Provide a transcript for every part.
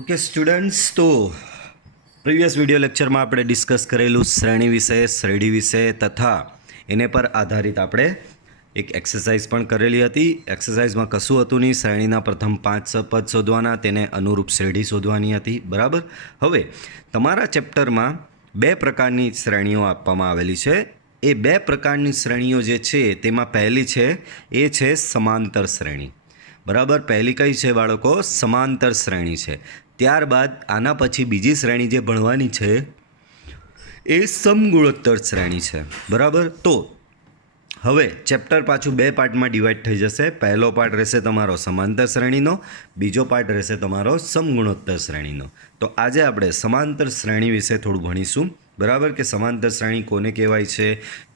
Okay students, તો previous video લેક્ચરમાં આપણે ડિસ્કસ કરેલું શ્રેણી વિશે, શ્રેણી વિશે તથા એને પર આધારિત આપણે એક એક્સરસાઇઝ પણ કરેલી હતી. એક્સરસાઇઝમાં કશું હતું નહીં, શ્રેણીના પ્રથમ 5 પદ શોધવાના, તેને અનુરૂપ શ્રેણી શોધવાની હતી. બરાબર. હવે તમારા ચેપ્ટરમાં 2 પ્રકારની શ્રેણીઓ આપવામાં આવેલી છે. એ 2 પ્રકારની શ્રેણીઓ જે છે તેમાં પહેલી છે એ છે સમાંતર શ્રેણી. બરાબર. પહેલી કઈ છે બાળકો? સમાંતર શ્રેણી છે. ત્યારબાદ આના પછી બીજી શ્રેણી જે ભણવાની છે એ સમગુણોત્તર શ્રેણી છે. બરાબર. તો હવે ચેપ્ટર પાછું 2 પાર્ટમાં ડિવાઈડ થઈ જશે. પહેલો પાર્ટ રહેશે તમારો સમાંતર શ્રેણીનો, બીજો પાર્ટ રહેશે તમારો સમગુણોત્તર શ્રેણીનો. તો આજે આપણે સમાંતર શ્રેણી વિશે થોડું ભણીશું. બરાબર, કે સમાંતર શ્રેણી કોને કહેવાય છે,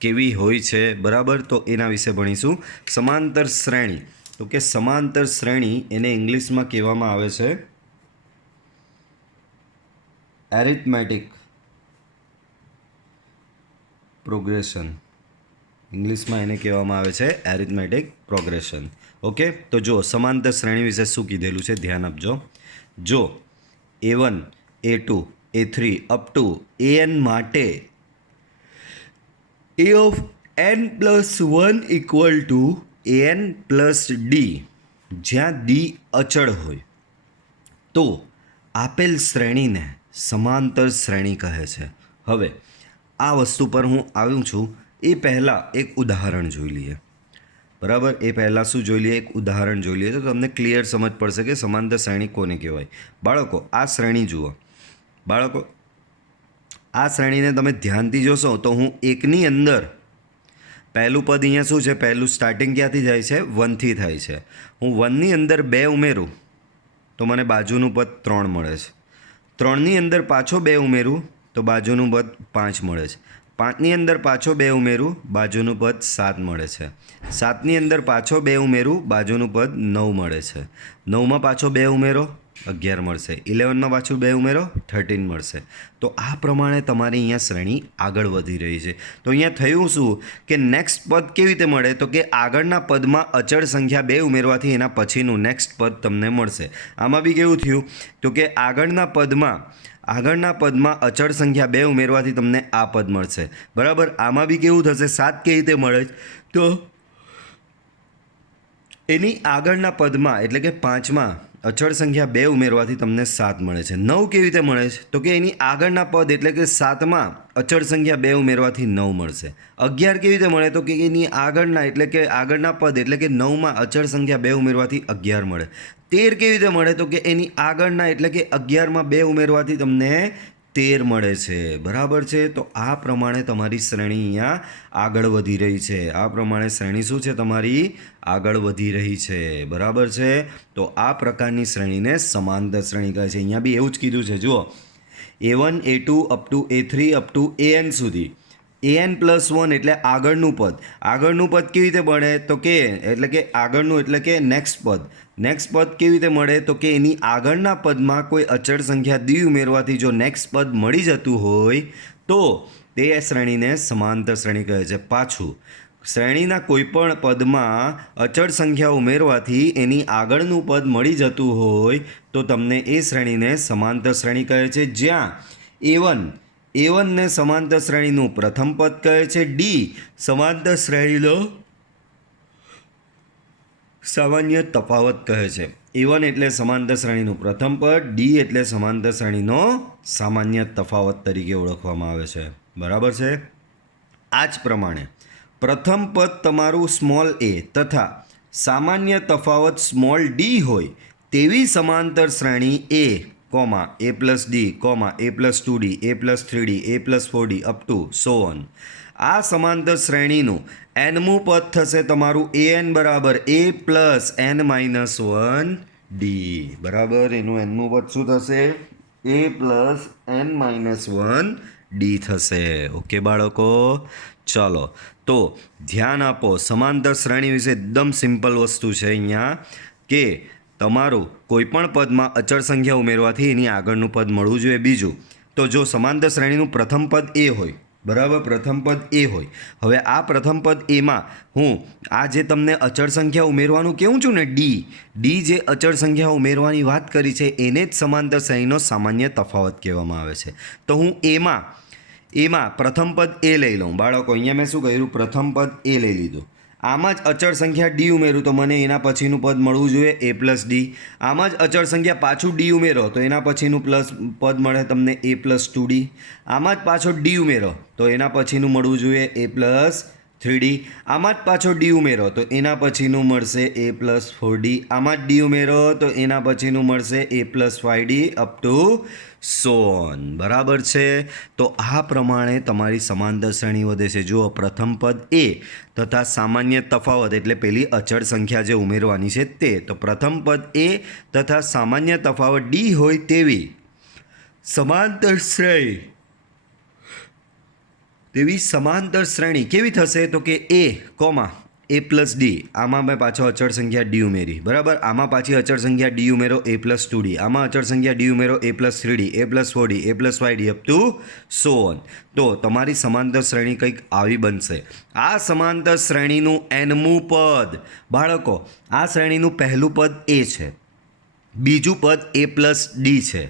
કેવી હોય છે. બરાબર, તો એના વિશે ભણીશું. સમાંતર શ્રેણી, તો કે સમાંતર શ્રેણી એને ઇંગ્લિશમાં કહેવામાં આવે છે એરિથમેટિક પ્રોગ્રેશન. ઇંગ્લિશમાં એને કહેવામાં આવે છે એરિથમેટિક પ્રોગ્રેશન. ઓકે, તો જો સમાંતર શ્રેણી વિશે શું કીધેલું છે ધ્યાન આપજો. જો A1, A2, A3 up to AN માટે A of n plus 1 equal to AN plus D, જ્યાં D અચળ હોય તો આપેલ શ્રેણીને સમાંતર શ્રેણી કહે છે. હવે આ વસ્તુ પર હું આવ્યું છું એ પહેલાં એક ઉદાહરણ જોઈ લઈએ. બરાબર, એ પહેલાં શું જોઈ લઈએ? એક ઉદાહરણ જોઈ લઈએ તો તમને ક્લિયર સમજ પડશે કે સમાંતર શ્રેણી કોને કહેવાય. બાળકો, આ શ્રેણી જુઓ. બાળકો, આ શ્રેણીને તમે ધ્યાનથી જોશો તો હું એકની અંદર પહેલું પદ અહીંયા શું છે? પહેલું સ્ટાર્ટિંગ ક્યાંથી જાય છે? 1થી થાય છે. હું 1ની અંદર 2 ઉમેરું તો મને બાજુનું પદ 3 મળે છે. 3ની અંદર પાછો 2 ઉમેરું તો બાજુનું પદ 5 મળે છે. 5ની અંદર પાછો 2 ઉમેરું, બાજુનું પદ 7 મળે છે. 7ની અંદર પાછો 2 ઉમેરું, બાજુનું પદ 9 મળે છે. 9માં પાછો 2 ઉમેરો, 11 મળશે. 11માં પાછું 2 ઉમેરો, 13 મળશે. તો આ પ્રમાણે તમારી અહીંયા શ્રેણી આગળ વધી રહી છે. તો અહીંયા થયું શું કે નેક્સ્ટ પદ કેવી રીતે મળે? તો કે આગળના પદમાં અચળ સંખ્યા 2 ઉમેરવાથી એના પછીનું નેક્સ્ટ પદ તમને મળશે. આમાં બી કેવું થયું? તો કે આગળના પદમાં અચળ સંખ્યા 2 ઉમેરવાથી તમને આ પદ મળશે. બરાબર. આમાં બી કેવું થશે? 7 કેવી રીતે મળે? તો એની આગળના પદમાં એટલે કે 5માં અચળ સંખ્યા 2 ઉમેરવાથી તમને 7 મળે છે. 9 કેવી રીતે મળે છે? તો કે એની આગળના પદ એટલે કે 7માં અચળ સંખ્યા 2 ઉમેરવાથી 9 મળશે. 11 કેવી રીતે મળે? તો કે એની આગળના પદ એટલે કે 9માં અચળ સંખ્યા 2 ઉમેરવાથી 11 મળે. 13 કેવી રીતે મળે? તો કે એની આગળના એટલે કે 11માં 2 ઉમેરવાથી તમને 13 મળે છે. બરાબર છે. તો આ પ્રમાણે તમારી શ્રેણી અહીંયા આગળ વધી રહી છે. આ પ્રમાણે શ્રેણી શું છે? તમારી આગળ વધી રહી છે. બરાબર છે. તો આ પ્રકારની શ્રેણીને સમાંતર શ્રેણી કહે છે. અહીંયા બી એવું જ કીધું છે. જુઓ, A1, A2 up to A3 up to AN સુધી. AN પ્લસ 1 એટલે આગળનું પદ. આગળનું પદ કેવી રીતે બને? તો કે એટલે કે આગળનું એટલે કે નેક્સ્ટ પદ. નેક્સ્ટ પદ કેવી રીતે મળે? તો કે એની આગળના પદમાં કોઈ અચળ સંખ્યા દી ઉમેરવાથી જો નેક્સ્ટ પદ મળી જતું હોય તો તે શ્રેણીને સમાંતર શ્રેણી કહે છે. પાછું, શ્રેણીના કોઈપણ પદમાં અચળ સંખ્યા ઉમેરવાથી એની આગળનું પદ મળી જતું હોય તો તમને એ શ્રેણીને સમાંતર શ્રેણી કહે છે. જ્યાં A1 ને સમાંતર શ્રેણીનું પ્રથમ પદ કહે છે. D સમાંતર શ્રેણીનો સામાન્ય તફાવત કહે છે. A1 એટલે સમાંતર શ્રેણીનું પ્રથમ પદ, D એટલે સમાંતર શ્રેણીનો સામાન્ય તફાવત તરીકે ઓળખવામાં આવે છે. બરાબર છે. આ જ પ્રમાણે પ્રથમ પદ તમારું સ્મોલ a તથા સામાન્ય તફાવત સ્મોલ d હોય તેવી સમાંતર શ્રેણી A plus D, A plus 2D, A plus 3D, A plus 4D up to so on. આ સમાંતર શ્રેણીનું nમું પદ થશે તમારું AN બરાબર A plus n minus 1D. બરાબર. એનું nમું પદ શું થશે? A plus n minus 1D થશે. ઓકે બાળકો, ચલો તો ધ્યાન આપો. સમાંતર શ્રેણી વિશે એકદમ સિમ્પલ વસ્તુ છે અહીંયા કે તમારું કોઈપણ પદમાં અચળ સંખ્યા ઉમેરવાથી એની આગળનું પદ મળવું જોઈએ. બીજું, તો જો સમાંતર શ્રેણીનું પ્રથમ પદ A હોય, બરાબર, પ્રથમ પદ એ હોય. હવે આ પ્રથમ પદ એમાં હું આ જે તમને અચળ સંખ્યા ઉમેરવાનું કહું છું ને, ડી જે અચળ સંખ્યા ઉમેરવાની વાત કરી છે એને જ સમાંતર શ્રેણીનો સામાન્ય તફાવત કહેવામાં આવે છે. તો હું એમાં પ્રથમ પદ એ લઈ લઉં. બાળકો, અહીંયા મેં શું કર્યું? પ્રથમ પદ એ લઈ લીધું. આમાં જ અચળ સંખ્યા ડી ઉમેરું તો મને એના પછીનું પદ મળવું જોઈએ એ પ્લસ ડી. આમાં જ અચળ સંખ્યા પાછું ડી ઉમેરો તો એના પછીનું પદ મળે તમને એ પ્લસ 2D. આમાં જ પાછો ડી ઉમેરો તો એના પછીનું મળવું જોઈએ એ પ્લસ 3D. આમાં જ પાછો ડી ઉમેરો તો એના પછીનું મળશે એ પ્લસ 4D. આમાં જ ડી ઉમેરો તો એના પછીનું મળશે a plus 5D up to so on. બરાબર છે. તો આ પ્રમાણે તમારી સમાંતર શ્રેણી વધે છે. જુઓ, પ્રથમ પદ એ તથા સામાન્ય તફાવત એટલે પેલી અચળ સંખ્યા જે ઉમેરવાની છે તે. તો પ્રથમ પદ એ તથા સામાન્ય તફાવત ડી હોય તેવી સમાંતર શ્રેણી કેવી થશે? તો કે એ પ્લસ ડી. આમાં મેં પાછો અચળ સંખ્યા ડી ઉમેરી. બરાબર, આમાં પાછી અચળ સંખ્યા ડી ઉમેરો એ પ્લસ 2D. આમાં અચળ સંખ્યા ડી ઉમેરો a plus 3D, a plus 4D, a plus 5D up to so on. તો તમારી સમાંતર શ્રેણી કંઈક આવી બનશે. આ સમાંતર શ્રેણીનું nમું પદ. બાળકો, આ શ્રેણીનું પહેલું પદ એ છે, બીજું પદ એ પ્લસ ડી છે,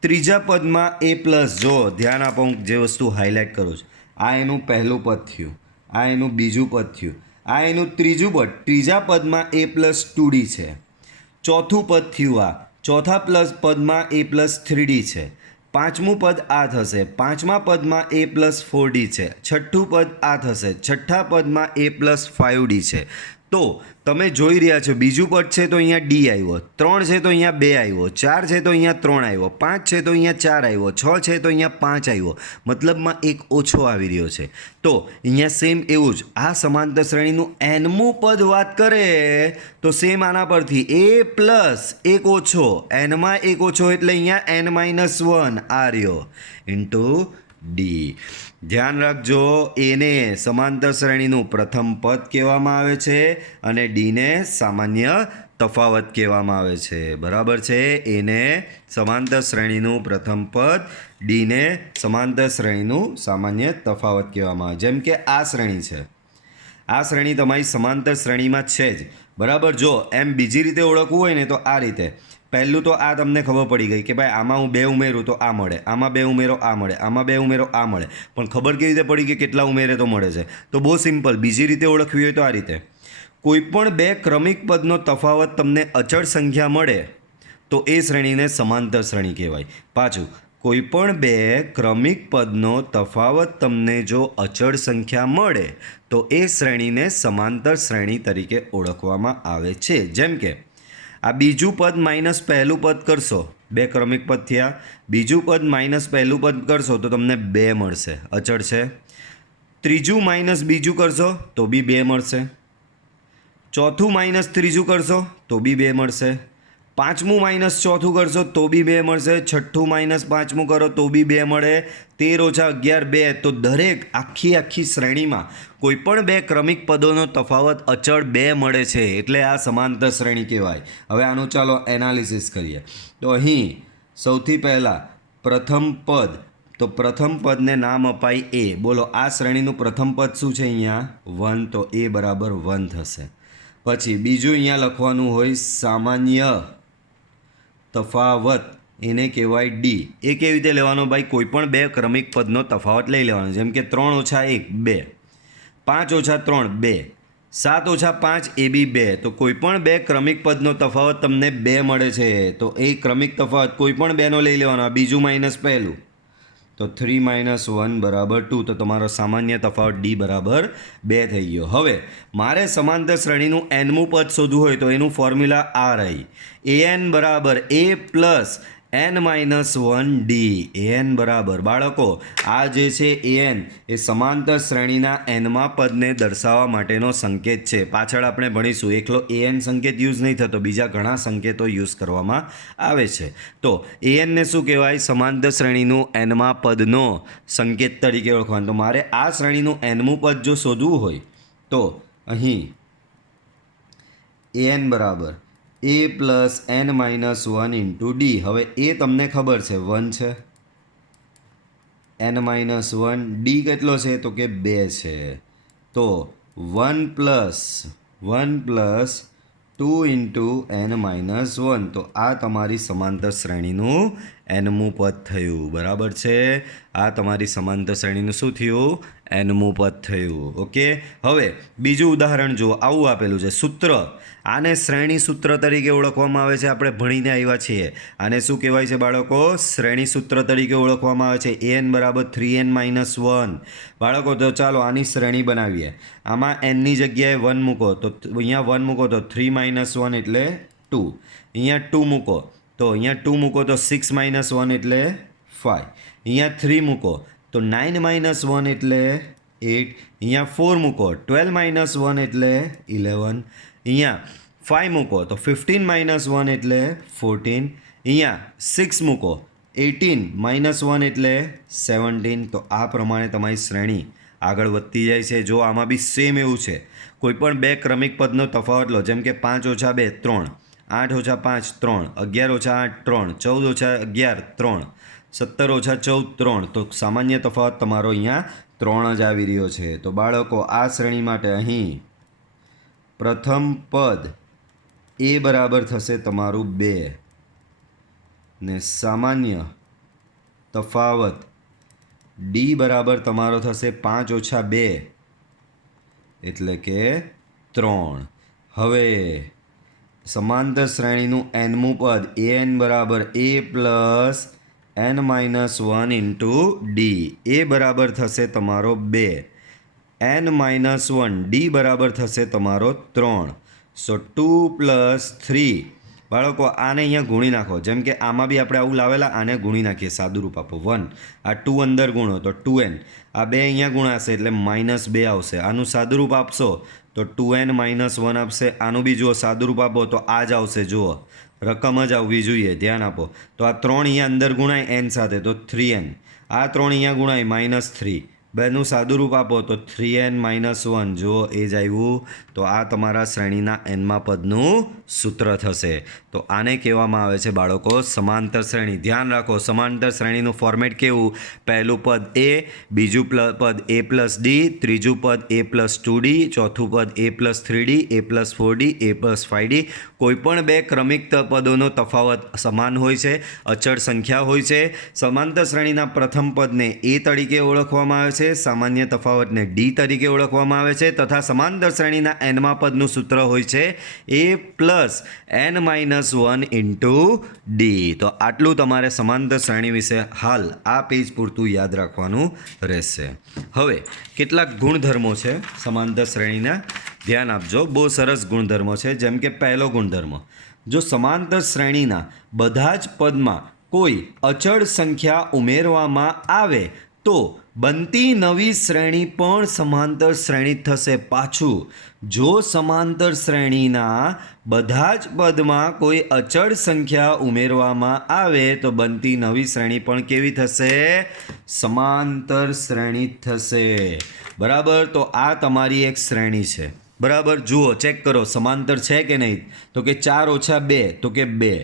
ત્રીજા પદમાં એ પ્લસ, જો ધ્યાન આપો હું જે વસ્તુ હાઇલાઇટ કરું છું, આ એનું પહેલું પદ થયું, આ એનું બીજું પદ થયું, આ એનું ત્રીજું પદ, ત્રીજા પદમાં એ પ્લસ 2D છે, ચોથું પદ થયું આ, ચોથા પદમાં એ પ્લસ 3D છે, પાંચમું પદ આ થશે, પાંચમા પદમાં એ પ્લસ 4D છે, છઠ્ઠું પદ આ થશે, છઠ્ઠા પદમાં એ પ્લસ 5D છે. તો તમે જોઈ રહ્યા છો, બીજું પદ છે તો અહીંયા ડી આવ્યો, 3 છે તો અહીંયા 2 આવ્યો, 4 છે તો અહીંયા 3 આવ્યો, 5 છે તો અહીંયા 4 આવ્યો, 6 છે તો અહીંયા 5 આવ્યો, મતલબમાં એક ઓછો આવી રહ્યો છે. તો અહીંયા સેમ એવું જ આ સમાંતર શ્રેણીનું nમું પદ વાત કરે તો સેમ આના પરથી એ પ્લસ એક ઓછો, એનમાં એક ઓછો એટલે અહીંયા n-1 આ રહ્યો ઇન્ટુ ડી. ધ્યાન રાખજો, એને સમાંતર શ્રેણીનું પ્રથમ પદ કહેવામાં આવે છે અને ડીને સામાન્ય તફાવત કહેવામાં આવે છે. બરાબર છે. એને સમાંતર શ્રેણીનું પ્રથમ પદ, ડીને સમાંતર શ્રેણીનું સામાન્ય તફાવત કહેવામાં આવે. જેમ કે આ શ્રેણી છે, આ શ્રેણી તમારી સમાંતર શ્રેણીમાં છે જ. બરાબર. જો એમ બીજી રીતે ઓળખવું હોય ને તો આ રીતે. પહેલું તો આ તમને ખબર પડી ગઈ કે ભાઈ આમાં હું 2 ઉમેરું તો આ મળે, આમાં 2 ઉમેરો આ મળે, આમાં 2 ઉમેરો આ મળે. પણ ખબર કેવી રીતે પડી કે કેટલા ઉમેરે તો મળે છે? તો બહુ સિમ્પલ. બીજી રીતે ઓળખવી હોય તો આ રીતે. કોઈપણ 2 ક્રમિક પદનો તફાવત તમને અચળ સંખ્યા મળે તો એ શ્રેણીને સમાંતર શ્રેણી કહેવાય. પાછું, કોઈપણ 2 ક્રમિક પદનો તફાવત તમને જો અચળ સંખ્યા મળે તો એ શ્રેણીને સમાંતર શ્રેણી તરીકે ઓળખવામાં આવે છે. જેમ કે આ બીજું પદ માઇનસ પહેલું પદ કરશો, 2 ક્રમિક પદ થયા, બીજું પદ માઇનસ પહેલું પદ કરશો તો તમને 2 મળશે, અચળ છે. ત્રીજું માઇનસ બીજું કરશો તો બી 2 મળશે, ચોથું માઇનસ ત્રીજું કરશો તો બી 2 મળશે, પાંચમું માઇનસ ચોથું કરશો તો બી 2 મળશે, છઠ્ઠું માઇનસ પાંચમું કરો તો બી 2 મળે, 13 - 11 2. તો દરેક આખી શ્રેણીમાં કોઈપણ 2 ક્રમિક પદોનો તફાવત અચળ 2 મળે છે એટલે આ સમાંતર શ્રેણી કહેવાય. હવે આનું ચાલો એનાલિસિસ કરીએ. તો અહીં સૌથી પહેલાં પ્રથમ પદ, તો પ્રથમ પદને નામ અપાય એ. બોલો, આ શ્રેણીનું પ્રથમ પદ શું છે? અહીંયા 1, તો એ બરાબર 1 થશે. પછી બીજું અહીંયા લખવાનું હોય સામાન્ય તફાવત, એને કહેવાય ડી. એ કેવી રીતે લેવાનો ભાઈ? કોઈ પણ 2 ક્રમિક પદનો તફાવત લઈ લેવાનો. જેમ કે 3 - 1 2, 5 - 3 2, 7 - 5 એ બી 2. તો કોઈ પણ 2 ક્રમિક પદનો તફાવત તમને 2 મળે છે તો એ ક્રમિક તફાવત કોઈ પણ 2નો લઈ લેવાનો. બીજું માઇનસ પહેલું, તો 3 - 1 બરાબર 2. તો તમારો સામાન્ય તફાવત ડી બરાબર 2 થઈ ગયો. હવે મારે સમાંતર શ્રેણીનું nમું પદ શોધવું હોય તો એનું ફોર્મ્યુલા આ રહી, an બરાબર a પ્લસ n-1d. an બરાબર, બાળકો આ જે છે an એ સમાંતર શ્રેણીના nમા પદને દર્શાવવા માટેનો સંકેત છે. પાછળ આપણે ભણીશું, એકલો an સંકેત યુઝ નહીં થતો, બીજા ઘણા સંકેતો યુઝ કરવામાં આવે છે. તો an ને શું કહેવાય? સમાંતર શ્રેણીનું nમા પદનો સંકેત તરીકે ઓળખવાનું. તો મારે આ શ્રેણીનું nમું પદ જો શોધવું હોય તો અહીં an બરાબર a plus n-1 into D. હવે એ તમને ખબર છે 1 છે, n-1 ડી કેટલો છે તો કે 2 છે તો 1 પ્લસ 2 ઇન્ટુ n-1 તો આ તમારી સમાંતર શ્રેણીનું nમું પદ થયું બરાબર છે આ તમારી સમાંતર શ્રેણીનું શું થયું nમું પદ થયું ઓકે હવે બીજું ઉદાહરણ જુઓ આવું આપેલું છે સૂત્ર આને શ્રેણી સૂત્ર તરીકે ઓળખવામાં આવે છે આપણે ભણીને આવ્યા છીએ આને શું કહેવાય છે બાળકો શ્રેણી સૂત્ર તરીકે ઓળખવામાં આવે છે an બરાબર 3n-1 બાળકો તો ચાલો આની શ્રેણી બનાવીએ આમાં nની જગ્યાએ 1 મૂકો તો અહીંયા 1 મૂકો તો 3-1 એટલે 2 અહીંયા 2 મૂકો તો અહીંયા 2 મૂકો તો 6-1 એટલે 5 અહીંયા 3 મૂકો તો 9-1 એટલે 8 અહીંયા 4 મૂકો 12-1 એટલે 11 અહીંયા 5 મૂકો તો 15-1 એટલે 14 અહીંયા 6 મૂકો 18-1 એટલે 17 તો આ પ્રમાણે તમારી શ્રેણી આગળ વધતી જાય છે જો આમાં બી સેમ એવું છે કોઈ પણ બે ક્રમિક પદનો તફાવત લો જેમ કે 5 - 2 3 8 - 5 3 11 - 8 3 14 - 11 3 17 - 14 3 તો સામાન્ય તફાવત તમારો અહીંયા 3 જ આવી રહ્યો છે તો બાળકો આ શ્રેણી માટે અહીં પ્રથમ પદ એ બરાબર થશે તમારું 2 ને સામાન્ય તફાવત ડી બરાબર તમારો થશે 5 - 2 એટલે કે 3 હવે સમાંતર શ્રેણીનું nમું પદ an બરાબર a plus n-1 into d એ બરાબર થશે તમારો 2 n-1 ડી બરાબર થશે તમારો 3 સો 2 + 3 બાળકો આને અહીંયા ગુણી નાખો જેમ કે આમાં બી આપણે આવું લાવેલા આને ગુણી નાખીએ સાદું રૂપ આપો 1 આ 2 અંદર ગુણો તો 2n આ 2 અહીંયા ગુણાશે એટલે -2 આવશે આનું સાદું રૂપ આપશો તો 2n-1 આપશે આનું બી જુઓ સાદું રૂપ આપો તો આ જ આવશે જુઓ રકમ જ આવવી જોઈએ ધ્યાન આપો તો આ 3 અહીંયા અંદર ગુણાય n સાથે તો 3n આ 3 અહીંયા ગુણાય -3 બેનું સાદું રૂપ આપો તો 3n-1 જો એ જ આવ્યું તો આ તમારા શ્રેણીના nમા પદનું સૂત્ર થશે તો આને કહેવામાં આવે છે બાળકો સમાંતર શ્રેણી ધ્યાન રાખો સમાંતર શ્રેણીનું ફોર્મેટ કેવું પહેલું પદ a બીજું પદ a + d ત્રીજું પદ a + 2d ચોથું પદ a + 3d a + 4d a + 5d કોઈપણ બે ક્રમિક પદોનો તફાવત સમાન હોય છે અચળ સંખ્યા હોય છે સમાંતર શ્રેણીના પ્રથમ પદને a તરીકે ઓળખવામાં આવે છે સામાન્ય તફાવતને ડી તરીકે ઓળખવામાં આવે છે તથા સમાંતર શ્રેણીના nમા પદનું સૂત્ર હોય છે a plus n-1 into D તો આટલું તમારે સમાંતર શ્રેણી વિશે હાલ આ પેજ પૂરતું યાદ રાખવાનું રહેશે હવે કેટલાક ગુણધર્મો છે સમાંતર શ્રેણીના ધ્યાન આપજો બહુ સરસ ગુણધર્મો છે જેમ કે પહેલો ગુણધર્મ જો સમાંતર શ્રેણીના બધા જ પદમાં કોઈ અચળ સંખ્યા ઉમેરવામાં આવે તો બનતી નવી શ્રેણી પણ સમાંતર શ્રેણી થશે પાછું જો સમાંતર શ્રેણીના બધા જ પદમાં કોઈ અચળ સંખ્યા ઉમેરવામાં આવે તો બનતી નવી શ્રેણી પણ કેવી થશે સમાંતર શ્રેણી થશે બરાબર તો આ તમારી એક શ્રેણી છે બરાબર જુઓ ચેક કરો સમાંતર છે કે નહીં તો કે 4 - 2 તો કે 2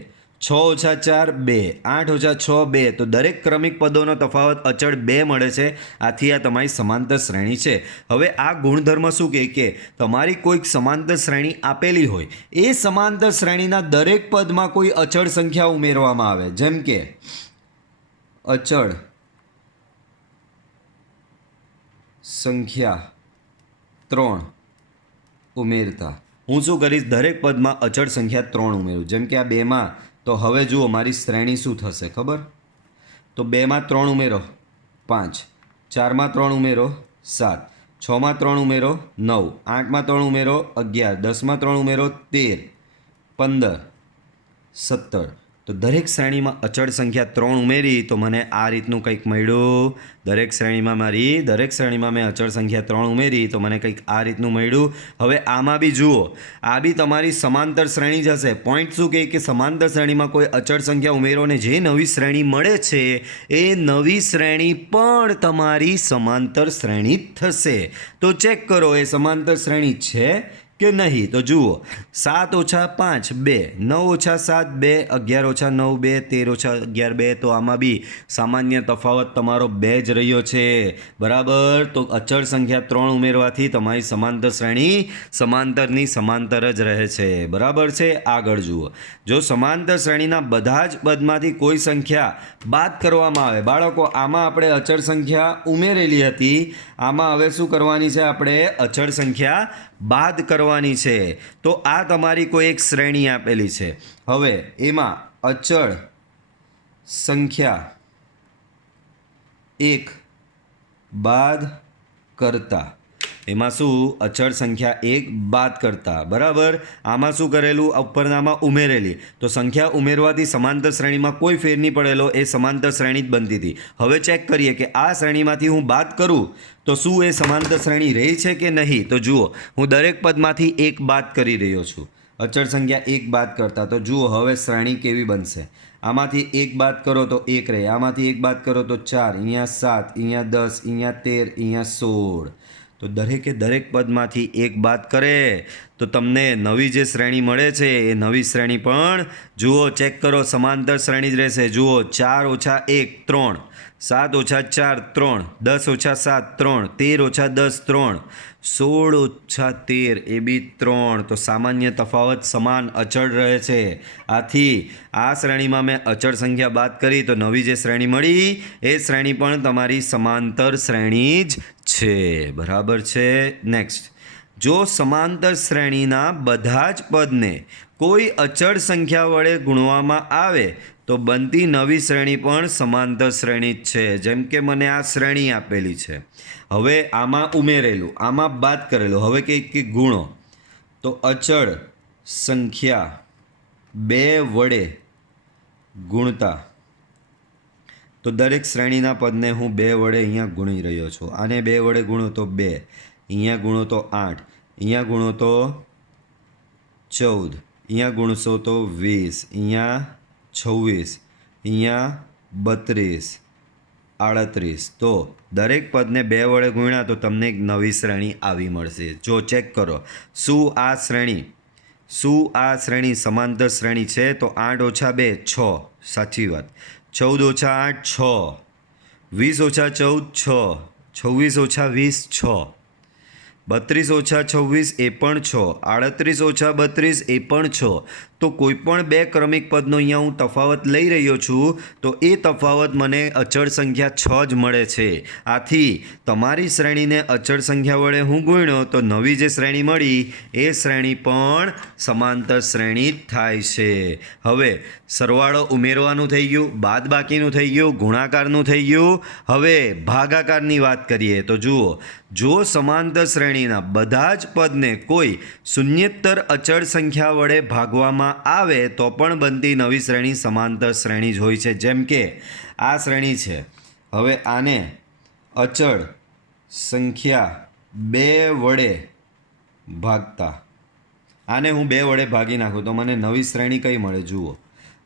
6 - 4 2 8 - 6 2 તો દરેક ક્રમિક પદોનો તફાવત અચળ 2 મળે છે આથી આ તમારી સમાંતર શ્રેણી છે હવે આ ગુણધર્મ શું કહે કે તમારી કોઈક સમાંતર શ્રેણી આપેલી હોય એ સમાંતર શ્રેણીના દરેક પદમાં કોઈ અચળ સંખ્યા ઉમેરવામાં આવે જેમ કે અચળ સંખ્યા 3 ઉમેરતા હું શું કરીશ દરેક પદમાં અચળ સંખ્યા 3 ઉમેરું જેમ કે આ 2માં તો હવે જુઓ મારી શ્રેણી શું થશે ખબર તો 2માં 3 ઉમેરો 5 4માં 3 ઉમેરો 7 6માં 3 ઉમેરો 9 8માં 3 ઉમેરો 11 10માં 3 ઉમેરો 13 15 17 તો દરેક શ્રેણીમાં અચળ સંખ્યા 3 ઉમેરી તો મને આ રીતનું કંઈક મળ્યું દરેક શ્રેણીમાં મેં અચળ સંખ્યા 3 ઉમેરી તો મને કંઈક આ રીતનું મળ્યું હવે આમાં બી જુઓ આ બી તમારી સમાંતર શ્રેણી જ હશે પોઈન્ટ શું કહે કે સમાંતર શ્રેણીમાં કોઈ અચળ સંખ્યા ઉમેરો ને જે નવી શ્રેણી મળે છે એ નવી શ્રેણી પણ તમારી સમાંતર શ્રેણી થશે તો ચેક કરો એ સમાંતર શ્રેણી છે કે નહીં? તો જુઓ 7 ઓછા 5 2, 9 ઓછા 7 2, 11 ઓછા 9 2, 13 ઓછા 11 2. તો આમાં બી સામાન્ય તફાવત તમારો 2 જ રહ્યો છે, બરાબર. તો અચળ સંખ્યા 3 ઉમેરવાથી તમારી સમાંતર શ્રેણી સમાંતરની સમાંતર જ રહે છે, બરાબર છે. આગળ જુઓ, જો સમાંતર શ્રેણીના બધા જ પદમાંથી કોઈ સંખ્યા બાદ કરવામાં આવે, બાળકો આમાં આપણે અચળ સંખ્યા ઉમેરેલી હતી, આમાં હવે શું કરવાની છે? આપણે અચળ સંખ્યા બાદ કરવાની છે. તો આ તમારી કોઈ એક શ્રેણી આપેલી છે. હવે એમાં અચળ સંખ્યા 1 બાદ કરતા, એમાં શું? અચળ સંખ્યા 1 બાદ કરતા, બરાબર. આમાં શું કરેલું? ઉપરનામાં ઉમેરેલી. તો સંખ્યા ઉમેરવાથી સમાંતર શ્રેણીમાં કોઈ ફેર નહીં પડેલો, એ સમાંતર શ્રેણી જ બનતી હતી. હવે ચેક કરીએ કે આ શ્રેણીમાંથી હું બાદ કરું તો શું એ સમાંતર શ્રેણી રહી છે કે નહીં? તો જુઓ, હું દરેક પદમાંથી 1 બાદ કરી રહ્યો છું. અચળ સંખ્યા 1 બાદ કરતા, તો જુઓ હવે શ્રેણી કેવી બનશે? આમાંથી 1 બાદ કરો તો 1 રહે, આમાંથી 1 બાદ કરો તો 4, અહીંયા 7, અહીંયા 10, અહીંયા 13, અહીંયા 16. તો દરેકે દરેક પદમાંથી 1 બાદ કરે તો તમને નવી જે શ્રેણી મળે છે એ નવી શ્રેણી પણ જુઓ, ચેક કરો, સમાંતર શ્રેણી જ રહેશે. જુઓ 4 ઓછા 1 3, 7 ઓછા 4 3, 10 ઓછા 7 3, 13 ઓછા 10 3, 16 ઓછા 13 એ બી 3. તો સામાન્ય તફાવત સમાન અચળ રહે છે. આથી આ શ્રેણીમાં મેં અચળ સંખ્યા બાદ કરી તો નવી જે શ્રેણી મળી એ શ્રેણી પણ તમારી સમાંતર શ્રેણી જ છે, બરાબર છે. નેક્સ્ટ, જો સમાંતર શ્રેણીના બધા જ પદને કોઈ અચળ સંખ્યા વડે ગુણવામાં આવે તો બનતી નવી શ્રેણી પણ સમાંતર શ્રેણી જ છે. જેમ કે મને આ શ્રેણી આપેલી છે, હવે આમાં ઉમેરેલું, આમાં બાદ કરેલું, હવે કે ગુણો, તો અચળ સંખ્યા 2 વડે ગુણતા, તો દરેક શ્રેણીના પદને હું 2 વડે અહીંયા ગુણી રહ્યો છું. આને 2 વડે ગુણો તો 2, અહીંયા ગુણો તો 8, અહીંયા ગુણો તો 14, અહીંયા ગુણશો તો 20, અહીંયા 26, અહીંયા 32, 38. તો દરેક પદને 2 વડે ગુણ્યા તો તમને એક નવી શ્રેણી આવી મળશે. જો ચેક કરો, શું આ શ્રેણી સમાંતર શ્રેણી છે? તો 8 ઓછા 2 6, સાચી વાત. 14 ઓછા 8 6, 20 ઓછા 14 6, 26 ઓછા 20 6, 32 ઓછા 26 એ પણ 6, 38 ઓછા 32 એ પણ 6. તો કોઈ પણ 2 ક્રમિક પદનો અહીંયા હું તફાવત લઈ રહ્યો છું તો એ તફાવત મને અચળ સંખ્યા 6 જ મળે છે. આથી તમારી શ્રેણીને અચળ સંખ્યા વડે હું ગુણ્યો તો નવી જે શ્રેણી મળી એ શ્રેણી પણ સમાંતર શ્રેણી જ થાય છે. હવે સરવાળો ઉમેરવાનું થઈ ગયું, બાદબાકીનું થઈ ગયું, ગુણાકારનું થઈ ગયું. હવે ભાગાકારની વાત કરીએ તો જુઓ, જો સમાંતર શ્રેણીના બધા જ પદને કોઈ શૂન્યેતર અચળ સંખ્યા વડે ભાગવામાં આવે તો પણ બનતી નવી શ્રેણી સમાંતર શ્રેણી જ હોય છે. જેમ કે આ શ્રેણી છે, હવે આને અચળ સંખ્યા 2 વડે ભાગતા, આને હું 2 વડે ભાગી નાખું તો મને નવી શ્રેણી કઈ મળે? જુઓ,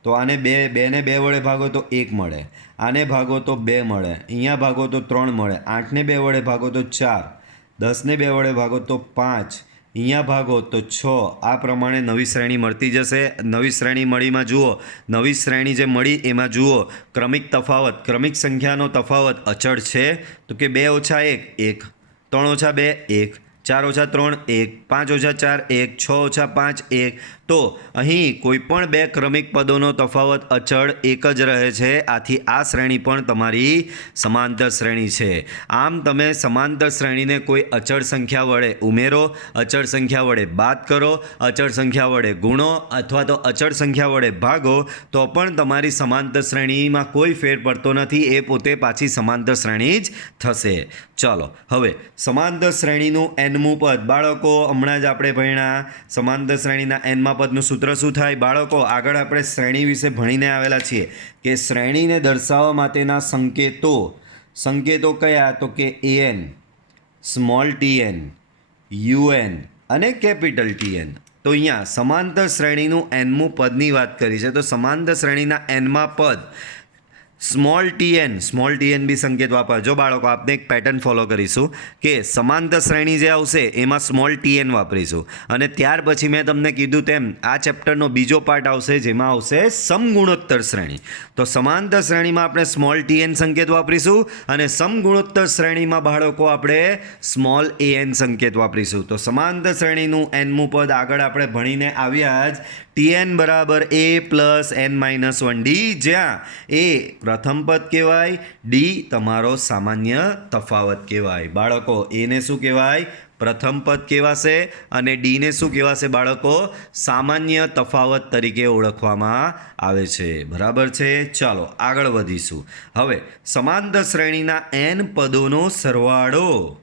તો આને 2 ને 2 વડે ભાગો તો 1 મળે, આને ભાગો તો 2 મળે, અહીંયા ભાગો તો 3 મળે, 8ને 2 વડે ભાગો તો 4, 10ને 2 વડે ભાગો તો 5, અહીંયા ભાગો તો 6. આ પ્રમાણે નવી શ્રેણી મળતી જશે. નવી શ્રેણી મળીમાં જુઓ, નવી શ્રેણી જે મળી એમાં જુઓ ક્રમિક તફાવત, ક્રમિક સંખ્યાનો તફાવત અચળ છે. તો કે 2 ઓછા 1 1, 3 ઓછા 2 1, 4 ઓછા 3 1, 5 ઓછા 4 1, 6 ઓછા 5 1. તો અહીં કોઈપણ 2 ક્રમિક પદોનો તફાવત અચળ 1 જ રહે છે. આથી આ શ્રેણી પણ તમારી સમાંતર શ્રેણી છે. આમ તમે સમાંતર શ્રેણીને કોઈ અચળ સંખ્યા વડે ઉમેરો, અચળ સંખ્યા વડે બાદ કરો, અચળ સંખ્યા વડે ગુણો અથવા તો અચળ સંખ્યા વડે ભાગો તો પણ તમારી સમાંતર શ્રેણીમાં કોઈ ફેર પડતો નથી. એ પોતે પાછી સમાંતર શ્રેણી જ થશે. ચાલો હવે સમાંતર શ્રેણીનું nમું પદ, બાળકો હમણાં જ આપણે ભણ્યા સમાંતર શ્રેણીના nમાં પદનું સૂત્ર શું થાય? બાળકો આગળ આપણે શ્રેણી વિશે ભણીને આવેલા છીએ કે શ્રેણીને દર્શાવવા માટેના સંકેતો કયા? તો કે an, સ્મોલ tn, un અને કેપિટલ Tn. તો અહીંયા સમાંતર શ્રેણીનું nમું પદની વાત કરી છે. તો સમાંતર શ્રેણીના nમાં પદ સ્મોલ ટીએન બી સંકેત વાપર. જો બાળકો આપણે એક પેટર્ન ફોલો કરીશું કે સમાંતર શ્રેણી જે આવશે એમાં સ્મોલ ટીએન વાપરીશું અને ત્યાર પછી મેં તમને કીધું તેમ આ ચેપ્ટરનો બીજો પાર્ટ આવશે જેમાં આવશે સમગુણોત્તર શ્રેણી. તો સમાંતર શ્રેણીમાં આપણે સ્મોલ ટીએન સંકેત વાપરીશું અને સમગુણોત્તર શ્રેણીમાં બાળકો આપણે સ્મોલ એએન સંકેત વાપરીશું. તો સમાંતર શ્રેણીનું એનમું પદ આગળ આપણે ભણીને આવ્યા જ Tn બરાબર a plus n minus 1d, જ્યાં a પ્રથમ પદ કહેવાય, d તમારો સામાન્ય તફાવત કહેવાય. બાળકો એને શું કહેવાય? પ્રથમ પદ કહેવાશે અને ડીને શું કહેવાશે બાળકો? સામાન્ય તફાવત તરીકે ઓળખવામાં આવે છે. બરાબર છે. ચાલો આગળ વધીશું. હવે સમાંતર શ્રેણીના n પદોનો સરવાળો.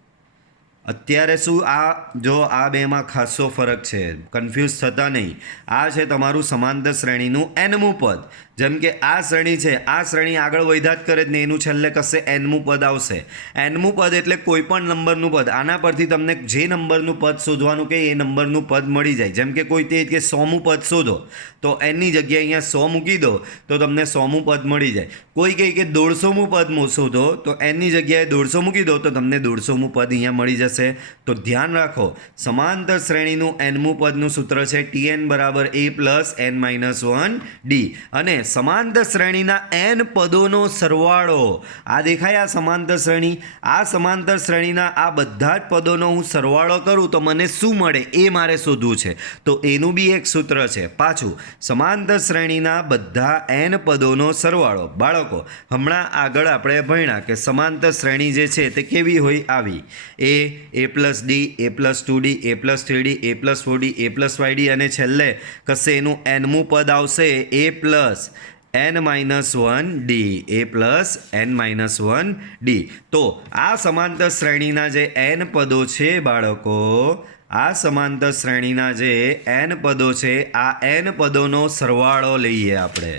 અત્યારે શું જો આ બેમાં ખાસો ફરક છે, કન્ફ્યુઝ થતા નહીં. આ છે તમારું સમાંતર શ્રેણીનું એનમું પદ. જેમ કે આ શ્રેણી છે, આ શ્રેણી આગળ વધ્યા જ કરે જ ને એનું છેલ્લે કશે એનમું પદ આવશે. એનમું પદ એટલે કોઈ પણ નંબરનું પદ. આના પરથી તમને જે નંબરનું પદ શોધવાનું કે એ નંબરનું પદ મળી જાય. જેમ કે કોઈ તે કે 100મું પદ શોધો તો એની જગ્યાએ અહીંયા 100 મૂકી દો તો તમને 100મું પદ મળી જાય. કોઈ કહે કે 150મું પદ શોધો તો એની જગ્યાએ 150 મૂકી દો તો તમને 150મું પદ અહીંયા મળી જશે. તો ધ્યાન રાખો, સમાંતર શ્રેણીનું એનમું પદનું સૂત્ર છે Tn બરાબર a plus n minus 1d અને સમાંતર શ્રેણીના n પદોનો સરવાળો. આ દેખાય આ સમાંતર શ્રેણી? આ સમાંતર શ્રેણીના આ બધા જ પદોનો હું સરવાળો કરું તો મને શું મળે એ મારે શોધવું છે. તો એનું બી એક સૂત્ર છે પાછું, સમાંતર શ્રેણીના બધા n પદોનો સરવાળો. બાળકો હમણાં આગળ આપણે ભણ્યા કે સમાંતર શ્રેણી જે છે તે કેવી હોય? આવી a plus D, a plus 2d, a plus 3d, a plus 4d, a plus 5d અને છેલ્લે કશે એનું nમું પદ આવશે a plus n minus 1d, a plus n minus 1d. તો આ સમાંતર શ્રેણીના જે n પદો છે બાળકો, આ સમાંતર શ્રેણીના જે n પદો છે આ n પદોનો સરવાળો લઈએ આપણે.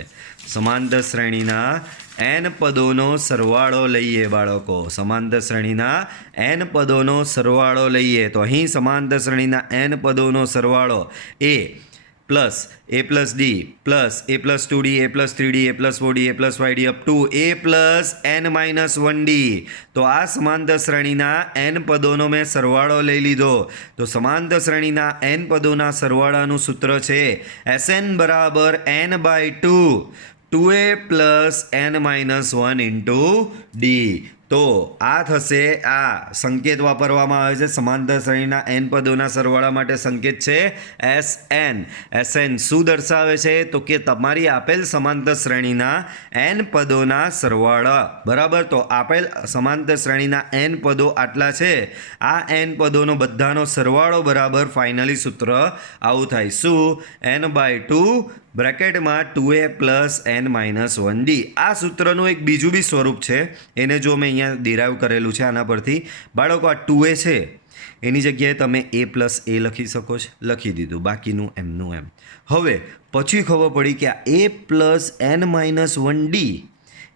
સમાંતર શ્રેણીના n પદોનો સરવાળો લઈએ બાળકો. સમાંતર શ્રેણીના n પદોનો સરવાળો લઈએ તો અહીં સમાંતર શ્રેણીના n પદોનો સરવાળો a plus D plus a plus 2d, a plus 3d, a plus 4d, a plus 5d up two a plus n minus 1d. તો આ સમાંતર શ્રેણીના n પદોનો મેં સરવાળો લઈ લીધો. તો સમાંતર શ્રેણીના n પદોના સરવાળાનું સૂત્ર છે Sn બરાબર n by 2a plus n minus 1 into D. તો આ થશે, આ સંકેત વાપરવામાં આવે છે સમાંતર શ્રેણીના n પદોના સરવાળા માટે. સંકેત છે Sn. Sn શું દર્શાવે છે? તો કે તમારી આપેલ સમાંતર શ્રેણીના n પદોના સરવાળા. બરાબર. તો આપેલ સમાંતર શ્રેણીના n પદો આટલા છે. આ n પદોનો બધાનો સરવાળો બરાબર ફાઇનલી સૂત્ર આવું થાય. શું? n બાય 2 બ્રેકેટમાં 2a plus n minus 1d. આ સૂત્રનું એક બીજું બી સ્વરૂપ છે, એને જો મેં અહીંયા ડિરાઈવ કરેલું છે આના પરથી. બાળકો આ 2a છે એની જગ્યાએ તમે a પ્લસ a લખી શકો છો, લખી દીધું, બાકીનું એમનું એમ. હવે પછી ખબર પડી કે આ a plus n minus 1d,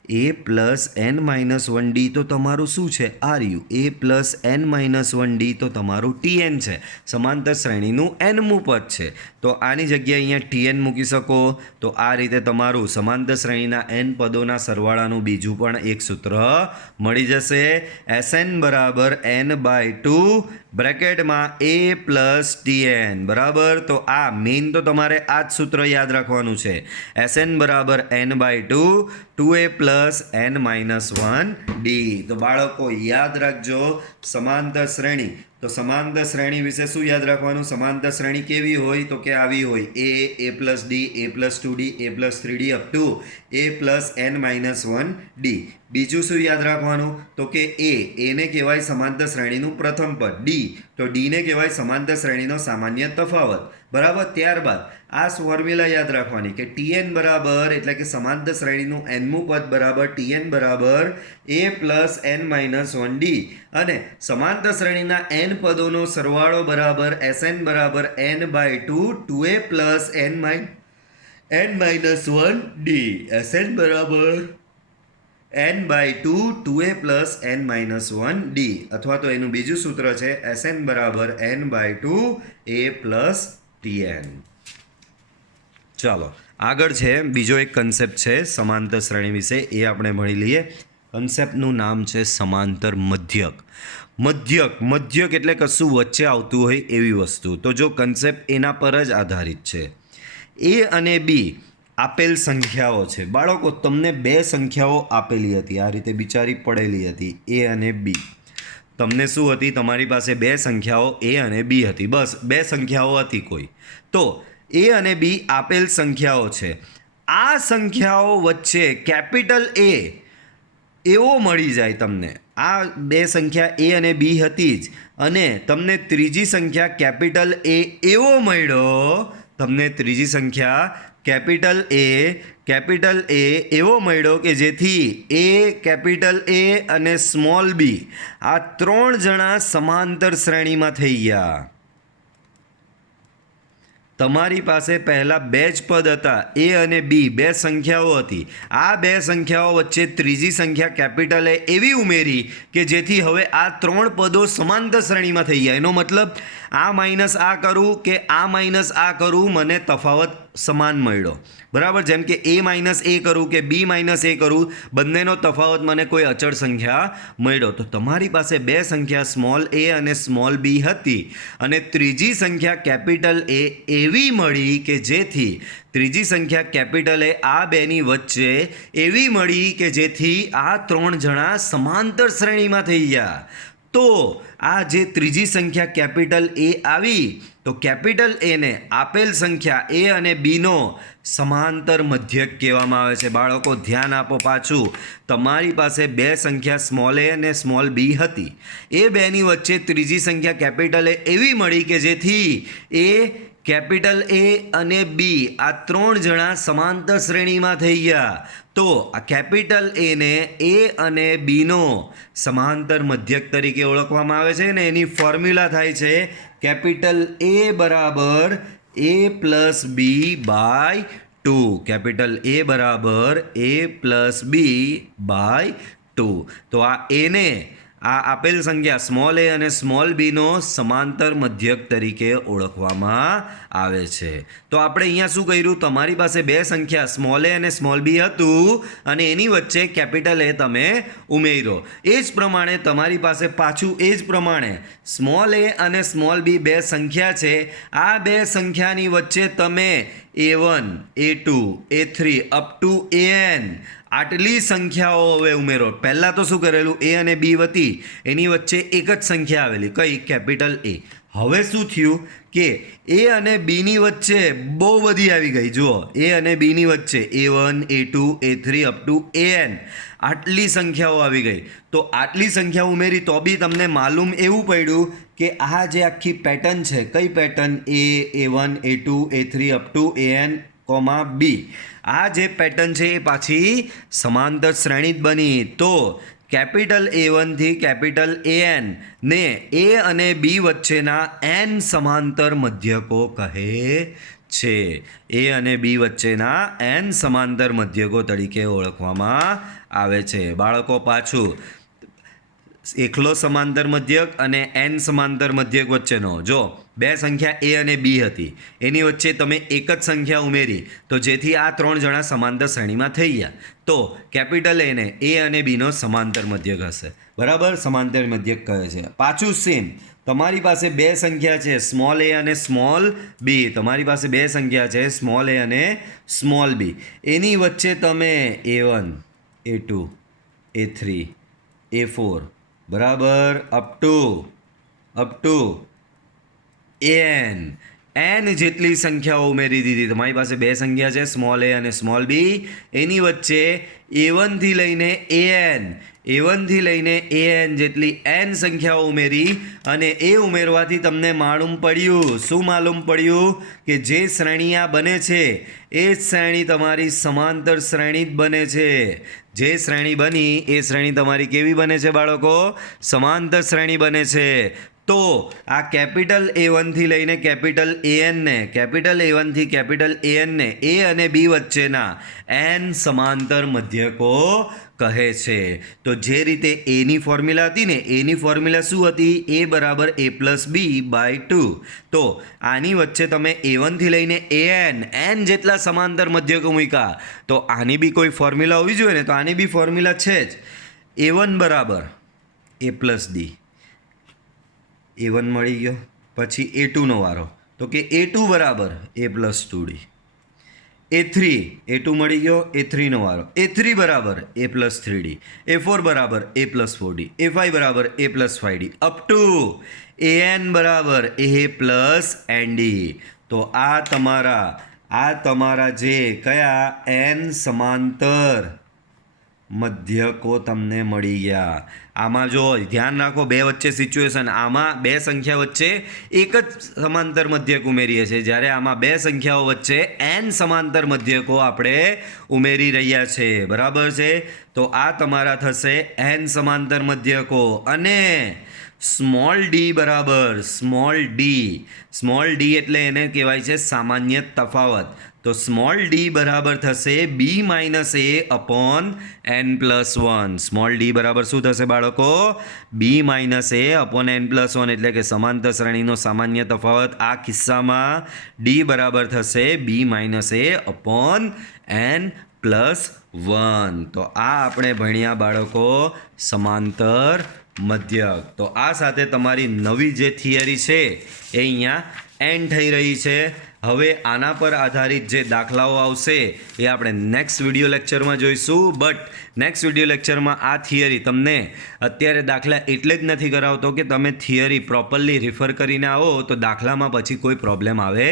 a plus n minus 1d તો તમારું શું છે? આર્યુ. a plus n minus 1d તો તમારું Tn છે, સમાંતર શ્રેણીનું nમું પદ છે. તો આની જગ્યાએ અહીંયા Tn મૂકી શકો. તો આ રીતે તમારું સમાંતર શ્રેણીના n પદોના સરવાળાનું બીજું પણ એક સૂત્ર મળી જશે. Sn બરાબર n બાય 2 બ્રેકેટમાં a પ્લસ Tn. બરાબર. તો આ મેઇન તો તમારે આ જ સૂત્ર યાદ રાખવાનું છે. Sn બરાબર n by 2a plus n minus 1d. તો બાળકો યાદ રાખજો સમાંતર શ્રેણી. તો સમાંતર શ્રેણી વિશે શું યાદ રાખવાનું? સમાંતર શ્રેણી કેવી હોય? તો કે આવી હોય a plus D, a plus 2d, a plus 3d up to a plus n minus 1d. બીજું શું યાદ રાખવાનું? તો કે એને કહેવાય સમાંતર શ્રેણીનું પ્રથમ પદ. ડી તો ડીને કહેવાય સમાંતર શ્રેણીનો સામાન્ય તફાવત. બરાબર. ત્યારબાદ આ ફોર્મ્યુલા યાદ રાખવાની કે Tn બરાબર એટલે કે સમાંતર શ્રેણીનું nમું પદ બરાબર Tn બરાબર a plus n minus 1d અને સમાંતર શ્રેણીના n પદોનો સરવાળો બરાબર Sn બરાબર n by 2 2a plus n minus 1d. Sn બરાબર n by 2 2a plus n minus 1d અથવા તો એનું બીજું સૂત્ર છે Sn બરાબર n by 2 a plus Tn. ચાલો આગળ છે બીજો એક કન્સેપ્ટ છે સમાંતર શ્રેણી વિશે, એ આપણે ભણી લઈએ. કન્સેપ્ટનું નામ છે સમાંતર મધ્યક. મધ્યક એટલે કશું વચ્ચે આવતું હોય એવી વસ્તુ. તો જો કન્સેપ્ટ એના પર જ આધારિત છે. એ અને બી આપેલ સંખ્યાઓ છે. બાળકો, તમને બે સંખ્યાઓ આપેલી હતી, આ રીતે બિચારી પડેલી હતી, એ અને બી. તમને શું હતી? તમારી પાસે બે સંખ્યાઓ એ અને બી હતી. બસ બે સંખ્યાઓ હતી કોઈ. તો એ અને બી આપેલ સંખ્યાઓ છે. આ સંખ્યાઓ વચ્ચે કેપિટલ એ એવો મળી જાય તમને. આ બે સંખ્યા એ અને બી હતી જ, અને તમને ત્રીજી સંખ્યા કેપિટલ એ એવો મળ્યો, તમને ત્રીજી સંખ્યા કેપિટલ એ એવો મળ્યો કે જેથી એ, કેપિટલ એ અને સ્મોલ બી આ ત્રણ જણા સમાંતર શ્રેણીમાં થઈ ગયા. તમારી પાસે પહેલાં બે જ પદ હતા, એ અને બી, બે સંખ્યાઓ હતી. આ બે સંખ્યાઓ વચ્ચે ત્રીજી સંખ્યા કેપિટલ એ એવી ઉમેરી કે જેથી હવે આ ત્રણ પદો સમાંતર શ્રેણીમાં થઈ ગયા. એનો મતલબ આ માઇનસ આ કરું કે આ માઇનસ આ કરું, મને તફાવત સમાન મળ્યો. બરાબર? જેમ કે એ માઇનસ એ કરું કે બી માઇનસ એ કરું, બંનેનો તફાવત મને કોઈ અચળ સંખ્યા મળ્યો. તો તમારી પાસે બે સંખ્યા સ્મોલ એ અને સ્મોલ બી હતી, અને ત્રીજી સંખ્યા કેપિટલ એ એવી મળી કે જેથી ત્રીજી સંખ્યા કેપિટલ એ આ બેની વચ્ચે એવી મળી કે જેથી આ ત્રણ જણા સમાંતર શ્રેણીમાં થઈ ગયા. તો આ જે ત્રીજી સંખ્યા કેપિટલ એ આવી, તો કેપિટલ એને આપેલ સંખ્યા એ અને બીનો સમાંતર મધ્યક કહેવામાં આવે છે. બાળકો ધ્યાન આપો. પાછું, તમારી પાસે બે સંખ્યા સ્મોલ એ અને સ્મોલ બી હતી. એ બેની વચ્ચે ત્રીજી સંખ્યા કેપિટલ એ એવી મળી કે જેથી એ, કેપિટલ એ અને બી આ ત્રણ જણા સમાંતર શ્રેણીમાં થઈ ગયા. તો આ કેપિટલ એને એ અને બીનો સમાંતર મધ્યક તરીકે ઓળખવામાં આવે છે, ને એની ફોર્મ્યુલા થાય છે કેપિટલ એ બરાબર a plus b by 2. Capital A બરાબર એ પ્લસ બી બાય 2. તો આ એને, આ આપેલ સંખ્યા સ્મોલ એ અને સ્મોલ બીનો સમાંતર મધ્યક તરીકે ઓળખવામાં આવે છે. તો આપણે અહીંયા શું કર્યું? તમારી પાસે બે સંખ્યા સ્મોલ એ અને સ્મોલ બી હતું, અને એની વચ્ચે કેપિટલ એ તમે ઉમેર્યો. એ જ પ્રમાણે તમારી પાસે પાછું એ જ પ્રમાણે સ્મોલ એ અને સ્મોલ બી બે સંખ્યા છે. આ બે સંખ્યાની વચ્ચે તમે A1, A2, A3 up to AN આટલી સંખ્યાઓ હવે ઉમેરો. પહેલાં તો શું કરેલું? એ અને બી હતી, એની વચ્ચે એક જ સંખ્યા આવેલી, કઈ? કેપિટલ એ. હવે શું થયું કે એ અને બીની વચ્ચે બહુ બધી આવી ગઈ. જુઓ, એ અને બીની વચ્ચે A1, A2, A3 up to AN આટલી સંખ્યાઓ આવી ગઈ. તો આટલી સંખ્યા ઉમેરી તો બી તમને માલુમ એવું પડ્યું કે આ જે આખી પેટર્ન છે, કઈ pattern? A1, A2, A3 up to AN, બી. આ જે પેટર્ન છે એ પાછી સમાંતર શ્રેણી જ બની. તો કેપિટલ A1 થી કેપિટલ AN ને એ અને બી વચ્ચેના n સમાંતર મધ્યકો કહે છે. એ અને બી વચ્ચેના n સમાંતર મધ્યકો તરીકે ઓળખવામાં આવે છે. બાળકો, પાછું એકલો સમાંતર મધ્યક અને n સમાંતર મધ્યક વચ્ચેનો, જો બે સંખ્યા એ અને બી હતી, એની વચ્ચે તમે એક જ સંખ્યા ઉમેરી, તો જેથી આ ત્રણ જણા સમાંતર શ્રેણીમાં થઈ ગયા. તો કેપિટલ એને એ અને બીનો સમાંતર મધ્યક હશે. બરાબર? સમાંતર મધ્યક કહે છે. પાછું સેમ, તમારી પાસે બે સંખ્યા છે સ્મોલ એ અને સ્મોલ બી. તમારી પાસે બે સંખ્યા છે સ્મોલ એ અને સ્મોલ બી. એની વચ્ચે તમે A1, A2, A3, A4 બરાબર અપ ટુ n જેટલી સંખ્યાઓ ઉમેરી દીધી. તમારી પાસે બે સંખ્યા છે સ્મોલ એ અને સ્મોલ બી, એની વચ્ચે A1 થી લઈને AN જેટલી n સંખ્યાઓ ઉમેરી, અને એ ઉમેરવાથી તમને માલુમ પડ્યું, શું માલુમ પડ્યું? કે જે શ્રેણી આ બને છે એ જ શ્રેણી તમારી સમાંતર શ્રેણી જ બને છે. જે શ્રેણી બની એ શ્રેણી તમારી કેવી બને છે બાળકો? સમાંતર શ્રેણી બને છે. તો આ કેપિટલ A1 થી લઈને કેપિટલ AN ને કેપિટલ A1 થી કેપિટલ AN ને A અને B વચ્ચેના n સમાંતર મધ્યકો કહે છે. તો જે રીતે એની ફોર્મ્યુલા હતી ને એની ફોર્મ્યુલા શું હતી? A બરાબર A+B/2. તો આની વચ્ચે તમે A1 થી લઈને n જેટલા સમાંતર મધ્યકો મૂક્યા તો આની બી કોઈ ફોર્મ્યુલા હોવી જોઈએ ને, તો આની બી ફોર્મ્યુલા છે જ. A1 બરાબર A+D, A1 મળી ગયો. પછી A2 નો વારો, તો કે A2 બરાબર A+2D. A2 મળી ગયો, A3 નો વારો, A3 બરાબર A+3D, A4 બરાબર A+4D, A5 બરાબર A+5D, અપ ટુ AN બરાબર A+ND. તો આ તમારા જે કયા n સમાંતર મધ્યકો તમને મળી ગયા. આમાં જો ધ્યાન રાખો, બે વચ્ચે સિચ્યુએશન, આમાં બે સંખ્યા વચ્ચે એક જ સમાંતર મધ્યક ઉમેરીએ છીએ, જ્યારે આમાં બે સંખ્યાઓ વચ્ચે n સમાંતર મધ્યકો આપણે ઉમેરી રહ્યા છે. બરાબર છે? તો આ તમારા થશે n સમાંતર મધ્યકો. અને સ્મોલ d બરાબર સ્મોલ d એટલે એને કહેવાય છે સામાન્ય તફાવત. તો સ્મોલ d બરાબર થશે B-A/n+1. સ્મોલ d બરાબર શું થશે બાળકો? B-A/n+1, એટલે કે સમાંતર શ્રેણીનો સામાન્ય તફાવત. આ કિસ્સામાં d બરાબર થશે B-A/n+1. તો આ આપણે ભણ્યા બાળકો સમાંતર મધ્યક. તો આ સાથે તમારી નવી જે થિયરી છે એ અહીંયા એન્ડ થઈ રહી છે. હવે આના પર આધારિત જે દાખલાઓ આવશે એ આપણે નેક્સ્ટ વિડીયો લેક્ચરમાં જોઈશું. બટ નેક્સ્ટ વિડીયો લેક્ચરમાં આ થિયરી તમને અત્યારે દાખલા એટલે જ નથી કરાવતો કે તમે થિયરી પ્રોપરલી રિફર કરીને આવો તો દાખલામાં પછી કોઈ પ્રોબ્લેમ આવે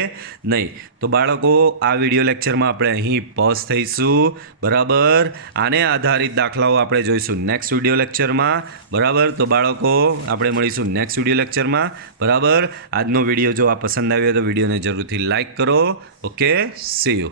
નહીં. તો બાળકો આ વિડીયો લેક્ચરમાં આપણે અહીં પોઝ થઈશું. બરાબર? આને આધારિત દાખલાઓ આપણે જોઈશું નેક્સ્ટ વિડીયો લેક્ચરમાં. બરાબર? તો બાળકો આપણે મળીશું નેક્સ્ટ વિડીયો લેક્ચરમાં. બરાબર? આજનો વિડીયો જો આ પસંદ આવ્યો તો વિડીયોને જરૂરથી લાઈક કરો. Okay, C you.